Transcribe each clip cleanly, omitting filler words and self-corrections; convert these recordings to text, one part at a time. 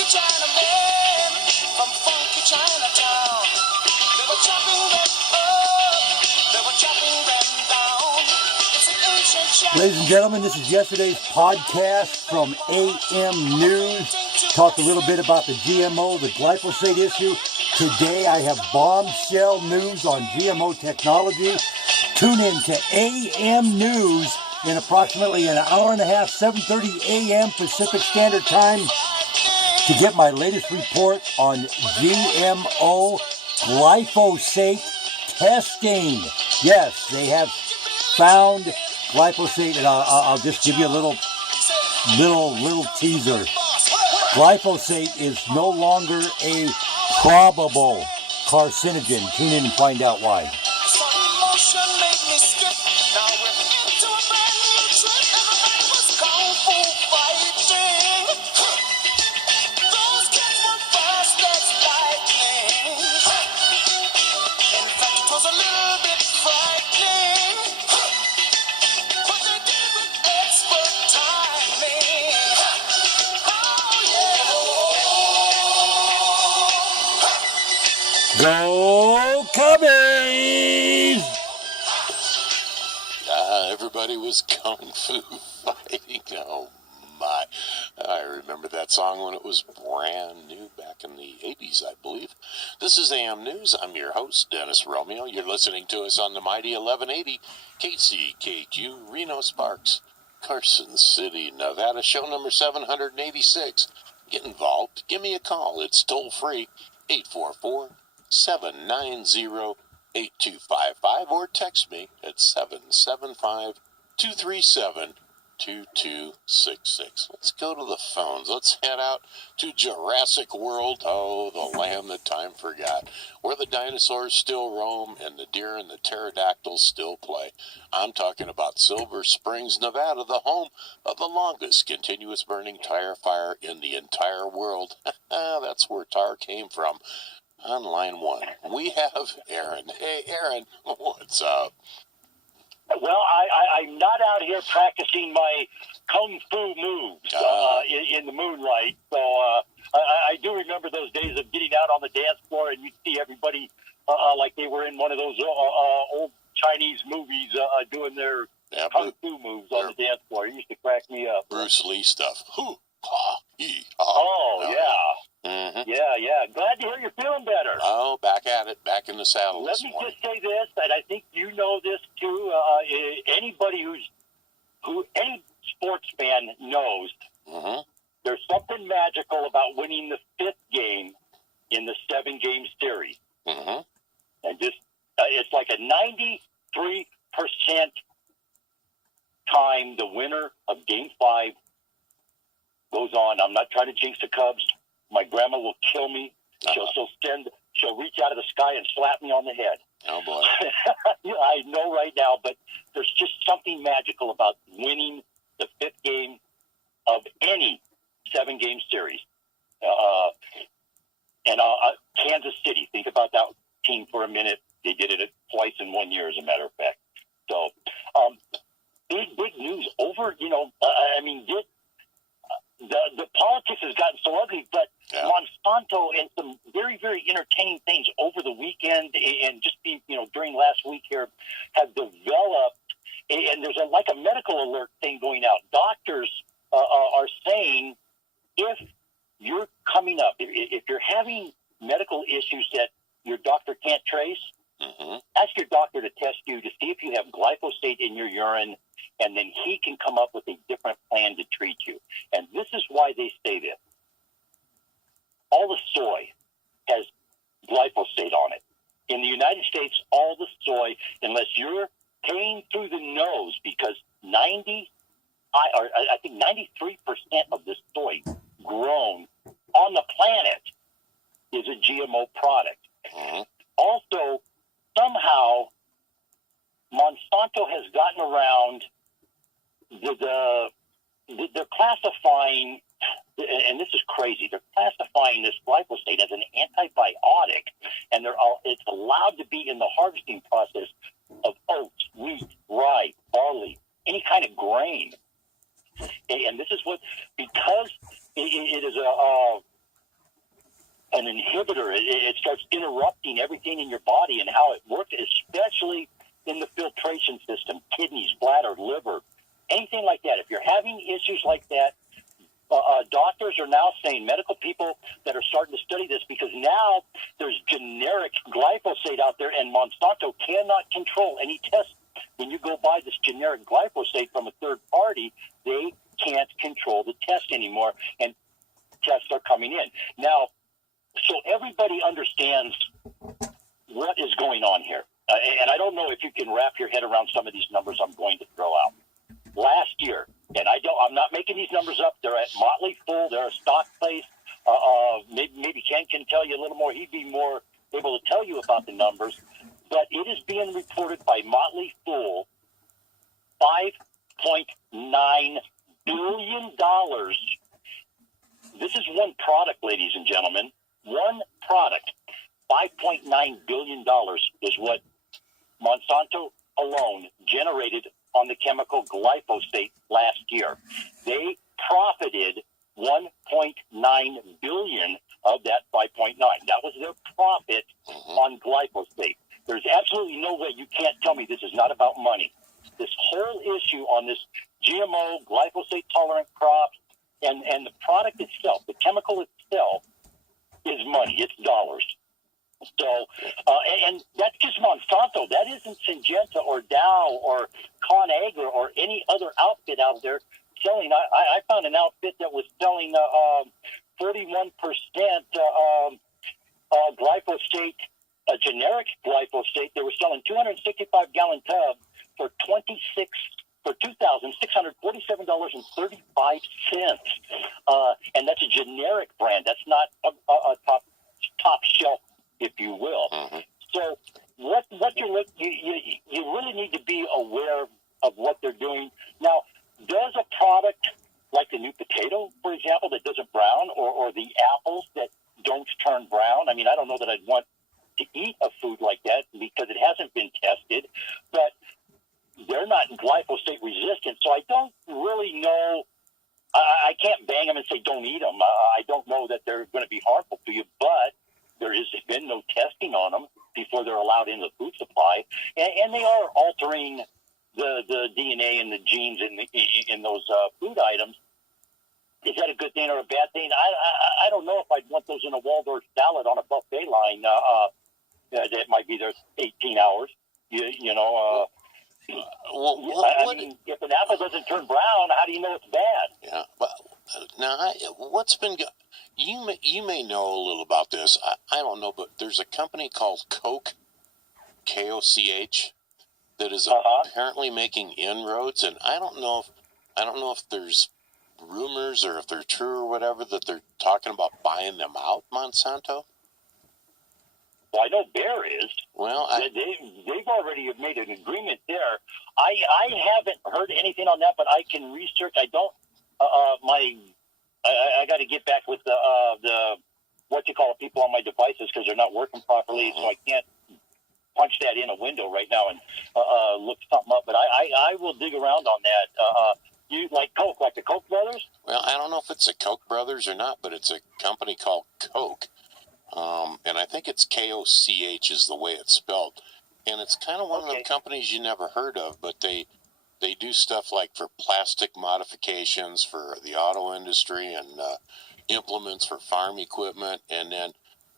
funky Chinaman from funky Chinatown. They were chopping them up, they were chopping them down. It's an ancient Ladies and gentlemen, this is yesterday's podcast from AM News. Talked a little bit about the GMO, the glyphosate issue. Today I have bombshell news on GMO technology. Tune in to AM News in approximately an hour and a half, 7:30 a.m. Pacific Standard Time, to get my latest report on GMO glyphosate testing. Yes, they have found glyphosate, and I'll just give you a little teaser. Glyphosate is no longer a probable carcinogen. Tune in and find out why. Go Cubbies! Everybody was kung fu fighting. Oh my. I remember that song when it was brand new back in the 80s, I believe. This is AM News. I'm your host, Dennis Romeo. You're listening to us on the mighty 1180 KCKQ, Reno Sparks, Carson City, Nevada, show number 786. Get involved. Give me a call. It's toll free, 844-790-8255, or text me at 775-237-2266. Let's go to the phones. Let's head out to Jurassic World. Oh, the land that time forgot, where the dinosaurs still roam and the deer and the pterodactyls still play. I'm talking about Silver Springs, Nevada, the home of the longest continuous burning tire fire in the entire world. That's where tar came from. On line one, we have Aaron. Hey, Aaron, what's up? Well, I'm not out here practicing my kung fu moves in the moonlight. So I do remember those days of getting out on the dance floor and you'd see everybody like they were in one of those old Chinese movies doing their kung fu moves on the dance floor. It used to crack me up. Bruce Lee stuff. Hoo, ha, hee, ha. Oh, yeah. Mm-hmm. Yeah. Glad to hear you're feeling better. Oh, back at it, back in the saddle. Let me just say this, and I think you know this too. Anybody any sports fan knows there's something magical about winning the fifth game in the 7-game series. And just it's like a 93% time the winner of Game 5 goes on. I'm not trying to jinx the Cubs. My grandma will kill me. She'll reach out of the sky and slap me on the head. Oh, boy. I know right now, but there's just something magical about winning the fifth game of any 7-game series. Kansas City, think about that team for a minute. They did it twice in 1 year, as a matter of fact. So, big news over, the politics has gotten so ugly, but Monsanto and some very, very entertaining things over the weekend and just during last week here have developed, and there's a medical alert thing going out. Doctors are saying if you're coming up, if you're having medical issues that your doctor can't trace, ask your doctor to test you to see if you have glyphosate in your urine, and then he can come up with a different plan to treat you. And this is why they say this. All the soy has glyphosate on it. In the United States, all the soy, unless you're paying through the nose, because I think 93% of the soy grown on the planet is a GMO product. Also, somehow, Monsanto has gotten around they're classifying, and this is crazy, they're classifying this glyphosate as an antibiotic, and it's allowed to be in the harvesting process of oats, wheat, rye, barley, any kind of grain. And this is what, because it is an inhibitor. It starts interrupting everything in your body and how it works, especially in the filtration system, kidneys, bladder, liver, anything like that. If you're having issues like that, doctors are now saying, medical people that are starting to study this, because now there's generic glyphosate out there, and Monsanto cannot control any tests. When you go buy this generic glyphosate from a third party, they can't control the test anymore, and tests are coming in. Now, so everybody understands what is going on here. And I don't know if you can wrap your head around some of these numbers I'm going to throw out. Last year, and I'm not making these numbers up, they're at Motley Fool, they're a stock place. Maybe Ken can tell you a little more. He'd be more able to tell you about the numbers. But it is being reported by Motley Fool, $5.9 billion. This is one product, ladies and gentlemen. One product. $5.9 billion is what Monsanto alone generated on the chemical glyphosate last year. They profited $1.9 billion of that 5.9. That was their profit on glyphosate. There's absolutely no way you can't tell me this is not about money. This whole issue on this GMO glyphosate tolerant crops and the product itself, the chemical itself, is money. It's dollars. So, and that's just Monsanto. That isn't Syngenta or Dow or ConAgra or any other outfit out there selling. I found an outfit that was selling 41% glyphosate, a generic glyphosate. They were selling 265-gallon tub for $2,647.35. And that's a generic brand. That's not a top shelf, if you will. So what you really need to be aware of what they're doing. Now, does a product like the new potato, for example, that doesn't brown, or the apples that don't turn brown? I mean, I don't know that I'd want to eat a food like that because it hasn't been tested, but they're not glyphosate resistant. So I don't really know. I can't bang them and say don't eat them. I don't know that they're going to be harmful to you, but there has been no testing on them before they're allowed into the food supply, and they are altering the DNA and the genes in those food items. Is that a good thing or a bad thing? I don't know if I'd want those in a Waldorf salad on a buffet line. That might be there 18 hours. I mean, if an apple doesn't turn brown, how do you know it's bad? Yeah. Well, now, what's been you may know a little about this. I don't know, but there's a company called Koch, Koch, that is apparently making inroads, and I don't know if there's rumors or if they're true or whatever that they're talking about buying them out, Monsanto. Well, I know Bayer is. Well, they've already made an agreement there. I haven't heard anything on that, but I can research. I don't. I got to get back with the people on my devices because they're not working properly, so I can't punch that in a window right now and look something up. But I will dig around on that. You like Koch, like the Koch brothers? Well, I don't know if it's the Koch brothers or not, but it's a company called Koch. And I think it's Koch is the way it's spelled. And it's kind of one of the companies you never heard of, but they do stuff like for plastic modifications for the auto industry and implements for farm equipment. And then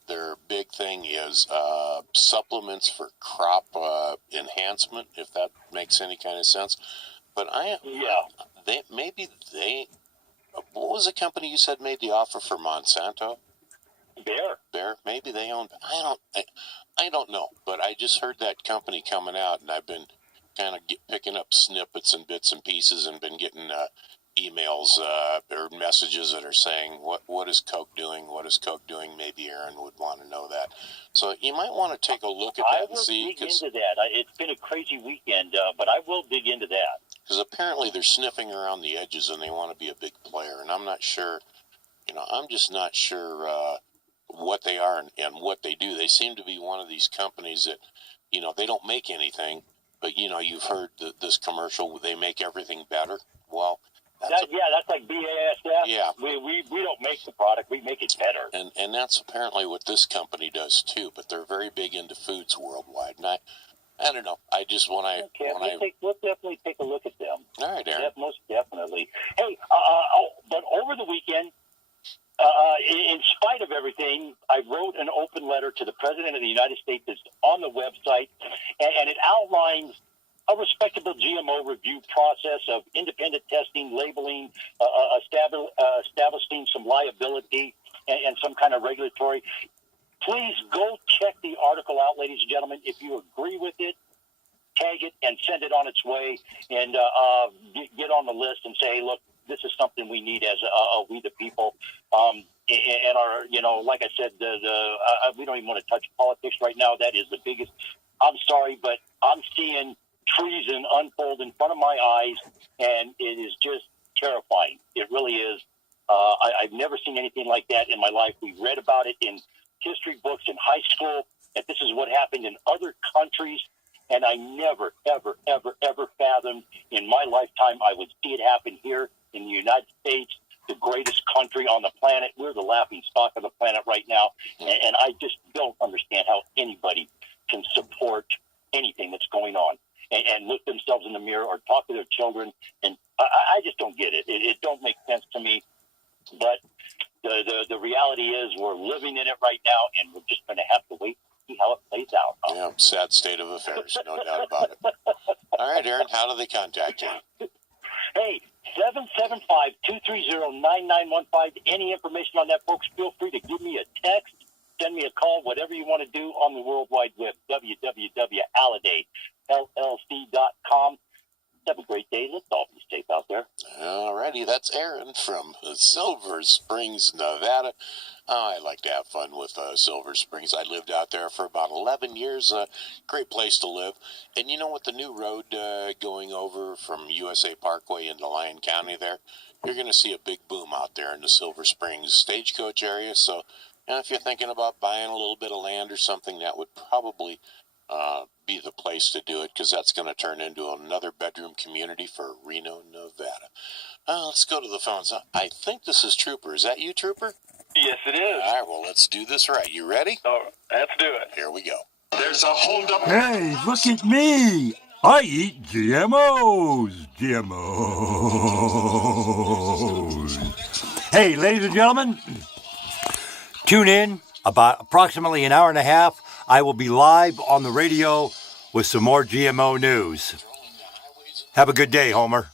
their big thing is supplements for crop enhancement, if that makes any kind of sense. But what was the company you said made the offer for Monsanto? Bayer. Maybe they own. I don't know. But I just heard that company coming out, and I've been kind of picking up snippets and bits and pieces, and been getting emails or messages that are saying, "What is Koch doing? What is Koch doing?" Maybe Aaron would want to know that. So you might want to take a look at that and see. I will dig into that. It's been a crazy weekend, but I will dig into that. Because apparently they're sniffing around the edges, and they want to be a big player, and I'm not sure. I'm just not sure what they are and what they do. They seem to be one of these companies that, they don't make anything, but, you've heard this commercial, they make everything better. Well, That's like BASF. Yeah. We don't make the product; we make it better. And that's apparently what this company does too. But they're very big into foods worldwide, and I don't know. I just we'll definitely take a look at them. All right, Aaron. Most definitely. Hey, but over the weekend, in spite of everything, I wrote an open letter to the President of the United States that's on the website, and it outlines a respectable GMO review process of independent testing, labeling, establishing some liability and some kind of regulatory. Please go check the article out, ladies and gentlemen. If you agree with it, tag it and send it on its way, and get on the list and say, hey, look, this is something we need as we the people. And our, like I said, we don't even want to touch politics right now. That is the biggest. I'm sorry, but I'm seeing treason unfold in front of my eyes, and it is just terrifying. It really is. I've never seen anything like that in my life. We read about it in history books in high school, that this is what happened in other countries, and I never, ever, ever, ever fathomed in my lifetime I would see it happen here in the United States, the greatest country on the planet. We're the laughing stock of the planet right now, and I just don't understand how anybody can support anything that's going on and look themselves in the mirror or talk to their children, and I just don't get it. It don't make sense to me, but the reality is we're living in it right now, and we're just going to have to wait and see how it plays out. Huh? Yeah, sad state of affairs, no doubt about it. All right, Aaron, how do they contact you? Hey, 775-230-9915. Any information on that, folks, feel free to give me a text, send me a call, whatever you want to do on the World Wide Web, www.alladayllc.com. Have a great day. Let's all be safe out there. All righty, that's Aaron from Silver Springs, Nevada. I like to have fun with Silver Springs. I lived out there for about 11 years. Great place to live. And you know what, the new road going over from USA Parkway into Lyon County there, you're going to see a big boom out there in the Silver Springs stagecoach area. So if you're thinking about buying a little bit of land or something, that would probably be the place to do it, because that's going to turn into another bedroom community for Reno, Nevada. Let's go to the phones. I think this is Trooper. Is that you, Trooper? Yes, it is. All right, well, let's do this right. You ready? Oh, let's do it. Here we go. There's a holdup. Hey, look at me. I eat GMOs. GMOs. Hey, ladies and gentlemen, tune in about approximately an hour and a half. I will be live on the radio with some more GMO news. Have a good day, Homer.